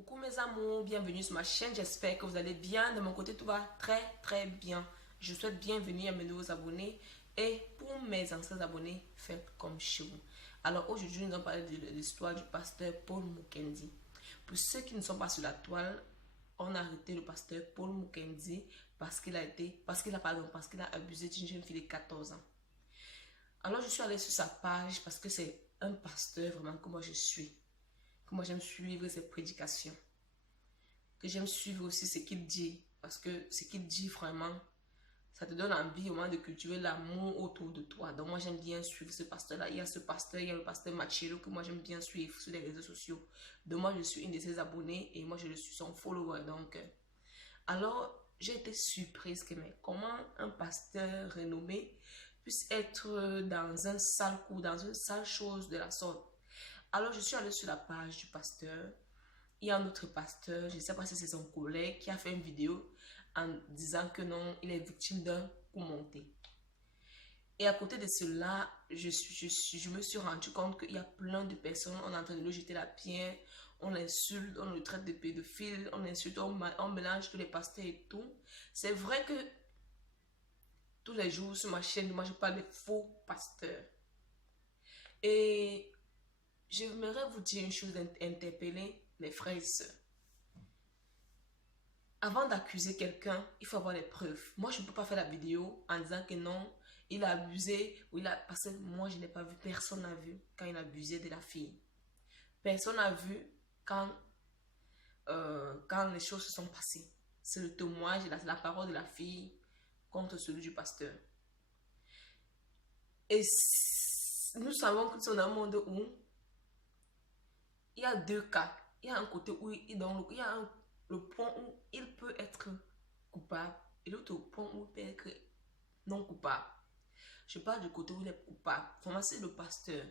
Coucou mes amours, bienvenue sur ma chaîne, j'espère que vous allez bien. De mon côté, tout va très bien. Je souhaite bienvenue à mes nouveaux abonnés et pour mes anciens abonnés, faites comme chez vous. Alors aujourd'hui, nous allons parler de l'histoire du pasteur Paul Mukendi. Pour ceux qui ne sont pas sur la toile, on a arrêté le pasteur Paul Mukendi parce qu'il a abusé d'une jeune fille de 14 ans. Alors je suis allée sur sa page parce que c'est un pasteur vraiment que moi je suis. Que moi j'aime suivre ses prédications, que j'aime suivre aussi ce qu'il dit, parce que ce qu'il dit vraiment, ça te donne envie au moins de cultiver l'amour autour de toi. Donc moi j'aime bien suivre ce pasteur-là. Il y a ce pasteur, il y a le pasteur Machelo que moi j'aime bien suivre sur les réseaux sociaux. Donc moi je suis une de ses abonnés et moi je suis son follower. Donc alors j'ai été surprise que mais comment un pasteur renommé puisse être dans un sale coup, dans une sale chose de la sorte. Alors, je suis allée sur la page du pasteur. Il y a un autre pasteur, je ne sais pas si c'est son collègue, qui a fait une vidéo en disant que non, il est victime d'un coup monté. Et à côté de cela, je me suis rendu compte qu'il y a plein de personnes, on est en train de lui jeter la pierre, on l'insulte, on le traite de pédophile, on l'insulte, on mélange tous les pasteurs et tout. C'est vrai que tous les jours sur ma chaîne, moi je parle de faux pasteurs. Et j'aimerais vous dire une chose, interpeller mes frères et sœurs. Avant d'accuser quelqu'un, il faut avoir les preuves. Moi, je ne peux pas faire la vidéo en disant que non, il a abusé, ou il a... Parce que moi, je n'ai pas vu, personne n'a vu quand il abusait de la fille. Personne n'a vu quand, quand les choses se sont passées. C'est le témoignage, la parole de la fille contre celui du pasteur. Et nous savons que nous sommes dans un monde où il y a deux cas. Il y a un côté où il y a le point où il peut être coupable et l'autre point où il peut être non coupable. Je parle du côté où il est coupable. Vraiment, si le pasteur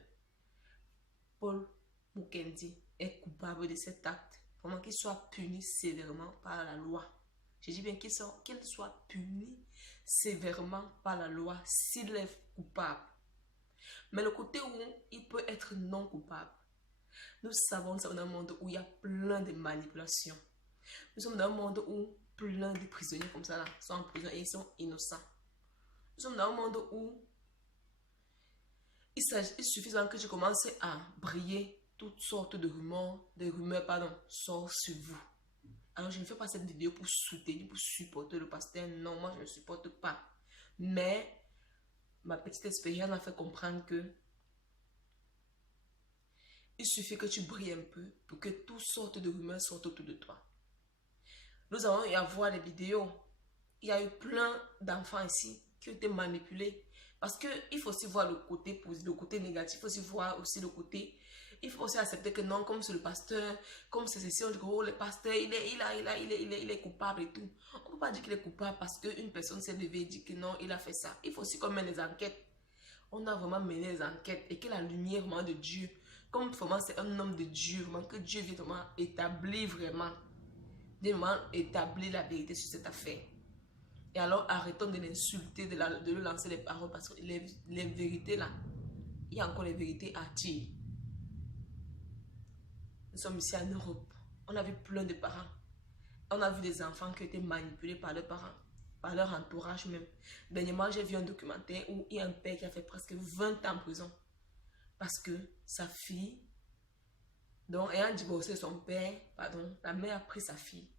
Paul Mukendi est coupable de cet acte, vraiment qu'il soit puni sévèrement par la loi. Je dis bien qu'il soit puni sévèrement par la loi s'il est coupable. Mais le côté où il peut être non coupable, nous sommes dans un monde où il y a plein de manipulations. Nous sommes dans un monde où plein de prisonniers comme ça là, sont en prison et ils sont innocents. Nous sommes dans un monde où il suffit que tu commences à briller toutes sortes de rumeurs sortent sur vous. Alors je ne fais pas cette vidéo pour soutenir, pour supporter le pasteur. Non, moi je ne le supporte pas. Mais ma petite expérience m'a fait comprendre que il suffit que tu brilles un peu pour que toutes sortes de rumeurs sortent autour de toi. Nous allons y avoir des vidéos. Il y a eu plein d'enfants ici qui ont été manipulés. Parce qu'il faut aussi voir le côté positif, le côté négatif. Il faut aussi voir aussi le côté... Il faut aussi accepter que non, comme c'est le pasteur, comme c'est ceci, on dit que oh, le pasteur, il est coupable et tout. On ne peut pas dire qu'il est coupable parce qu'une personne s'est levée et dit que non, il a fait ça. Il faut aussi qu'on mène les enquêtes. On a vraiment mené les enquêtes et que la lumière vraiment de Dieu, comme vraiment c'est un homme de Dieu, vraiment que Dieu vient vraiment établir vraiment la vérité sur cette affaire. Et alors arrêtons de l'insulter, de lui lancer des paroles parce que les vérités là, il y a encore les vérités à dire. Nous sommes ici en Europe. On a vu plein de parents. On a vu des enfants qui ont été manipulés par leurs parents, par leur entourage même. Dernièrement, j'ai vu un documentaire où il y a un père qui a fait presque 20 ans en prison parce que sa fille, donc ayant divorcé son père, la mère a pris sa fille.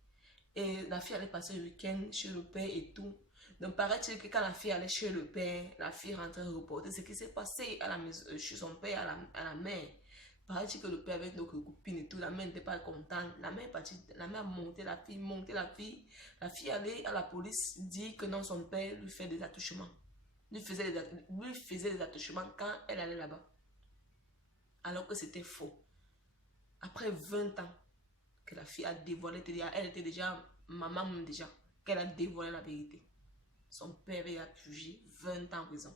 Et la fille allait passer le week-end chez le père et tout. Donc, paraît-il que quand la fille allait chez le père, la fille rentrait reporter ce qui s'est passé à la maison, chez son père, à la mère. Paraît-il que le père avec notre copine et tout, la mère n'était pas contente. La mère est partie, la mère a monté la fille. La fille allait à la police dire que non, son père lui fait des attouchements. Lui faisait des attouchements quand elle allait là-bas. Alors que c'était faux. Après 20 ans, que la fille a dévoilé, elle était déjà maman déjà, qu'elle a dévoilé la vérité. Son père avait jugé 20 ans en prison.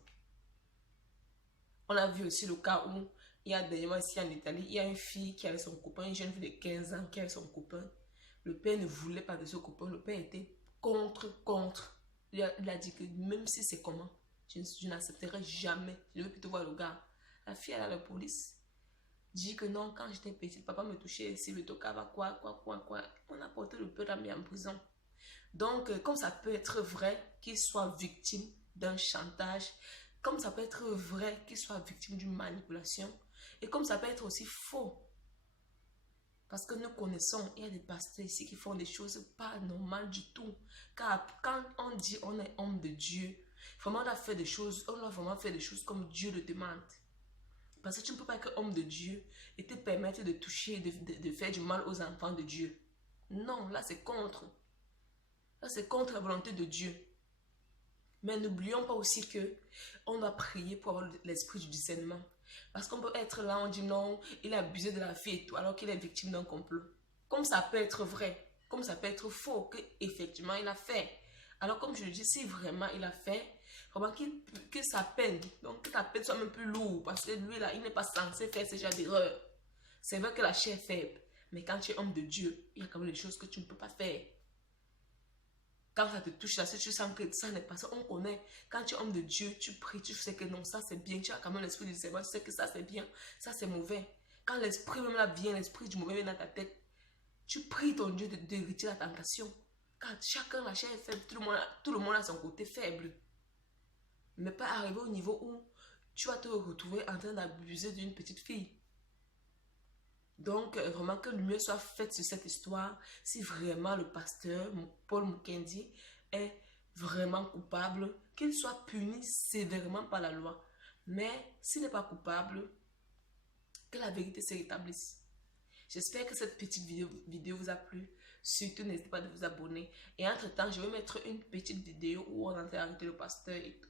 On a vu aussi le cas où il y a dernièrement ici en Italie, il y a une fille qui avait son copain, une jeune fille de 15 ans qui avait son copain. Le père ne voulait pas de ce copain, le père était contre. Il a dit que même si c'est comment, je n'accepterai jamais, je veux plutôt voir le gars. La fille elle a la police. dit que non, quand j'étais petite, papa me touchait ici, le tocava, quoi. On a porté le peu mis en prison. Donc, comme ça peut être vrai qu'il soit victime d'un chantage, comme ça peut être vrai qu'il soit victime d'une manipulation, et comme ça peut être aussi faux. Parce que nous connaissons, il y a des pasteurs ici qui font des choses pas normales du tout. Car quand on dit on est homme de Dieu, vraiment on doit faire des choses, on doit vraiment faire des choses comme Dieu le demande. Parce que tu ne peux pas être homme de Dieu et te permettre de toucher, de faire du mal aux enfants de Dieu. Non, là c'est contre. Là c'est contre la volonté de Dieu. Mais n'oublions pas aussi que on doit prier pour avoir l'esprit du discernement. Parce qu'on peut être là, on dit non, il a abusé de la fille et tout, alors qu'il est victime d'un complot. Comme ça peut être vrai, comme ça peut être faux, qu'effectivement il a fait. Alors comme je le dis, si vraiment il a fait, vraiment que sa peine, donc que ta peine soit même plus lourde, parce que lui là, il n'est pas censé faire ce genre d'erreur. C'est vrai que la chair est faible, mais quand tu es homme de Dieu, il y a quand même des choses que tu ne peux pas faire. Quand ça te touche là, si tu sens que ça n'est pas ça, on connaît. Quand tu es homme de Dieu, tu pries, tu sais que non, ça c'est bien. Tu as quand même l'esprit du discernement, tu sais que ça c'est bien, ça c'est mauvais. Quand l'esprit même là vient, l'esprit du mauvais vient dans ta tête, tu pries ton Dieu de retirer la tentation. Quand chacun, la chair est faible, tout le monde a son côté faible. Mais pas arriver au niveau où tu vas te retrouver en train d'abuser d'une petite fille. Donc, vraiment que le mieux soit fait sur cette histoire, si vraiment le pasteur Paul Mukendi est vraiment coupable, qu'il soit puni sévèrement par la loi. Mais s'il n'est pas coupable, que la vérité se rétablisse. J'espère que cette petite vidéo vous a plu. Surtout, n'hésitez pas à vous abonner. Et entre-temps, je vais mettre une petite vidéo où on entend arrêter le pasteur et tout.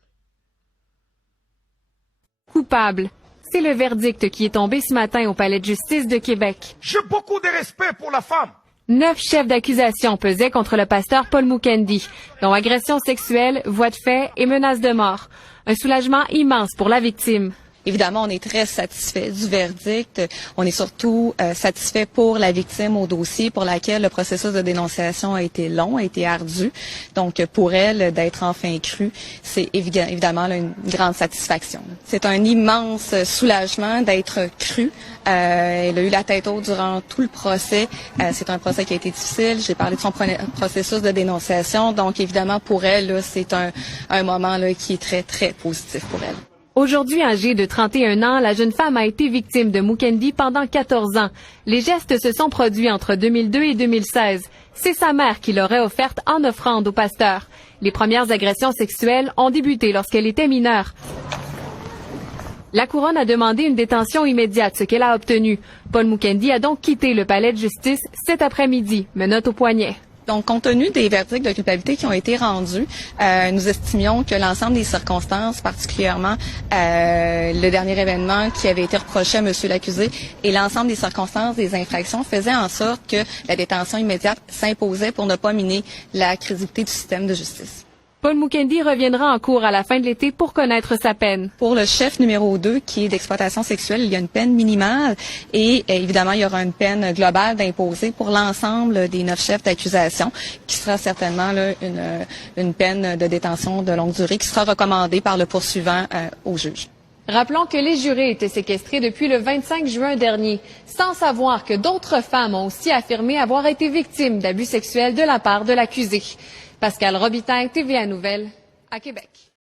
Coupable. C'est le verdict qui est tombé ce matin au Palais de justice de Québec. J'ai beaucoup de respect pour la femme. 9 chefs d'accusation pesaient contre le pasteur Paul Mukendi, dont agression sexuelle, voies de fait et menaces de mort. Un soulagement immense pour la victime. Évidemment, on est très satisfait du verdict. On est surtout satisfait pour la victime au dossier pour laquelle le processus de dénonciation a été long, a été ardu. Donc, pour elle, d'être enfin crue, c'est évidemment là, une grande satisfaction. C'est un immense soulagement d'être crue. Elle a eu la tête haute durant tout le procès. C'est un procès qui a été difficile. J'ai parlé de son processus de dénonciation. Donc, évidemment, pour elle, là, c'est un moment là, qui est très, très positif pour elle. Aujourd'hui âgée de 31 ans, la jeune femme a été victime de Mukendi pendant 14 ans. Les gestes se sont produits entre 2002 et 2016. C'est sa mère qui l'aurait offerte en offrande au pasteur. Les premières agressions sexuelles ont débuté lorsqu'elle était mineure. La couronne a demandé une détention immédiate, ce qu'elle a obtenu. Paul Mukendi a donc quitté le palais de justice cet après-midi, menottes au poignet. Donc, compte tenu des verdicts de culpabilité qui ont été rendus, nous estimions que l'ensemble des circonstances, particulièrement le dernier événement qui avait été reproché à monsieur l'accusé et l'ensemble des circonstances des infractions faisaient en sorte que la détention immédiate s'imposait pour ne pas miner la crédibilité du système de justice. Paul Mukendi reviendra en cours à la fin de l'été pour connaître sa peine. Pour le chef numéro 2, qui est d'exploitation sexuelle, il y a une peine minimale et évidemment, il y aura une peine globale d'imposer pour l'ensemble des 9 chefs d'accusation, qui sera certainement là, une peine de détention de longue durée qui sera recommandée par le poursuivant au juge. Rappelons que les jurés étaient séquestrés depuis le 25 juin dernier, sans savoir que d'autres femmes ont aussi affirmé avoir été victimes d'abus sexuels de la part de l'accusé. Pascal Robitaille, TVA Nouvelles, à Québec.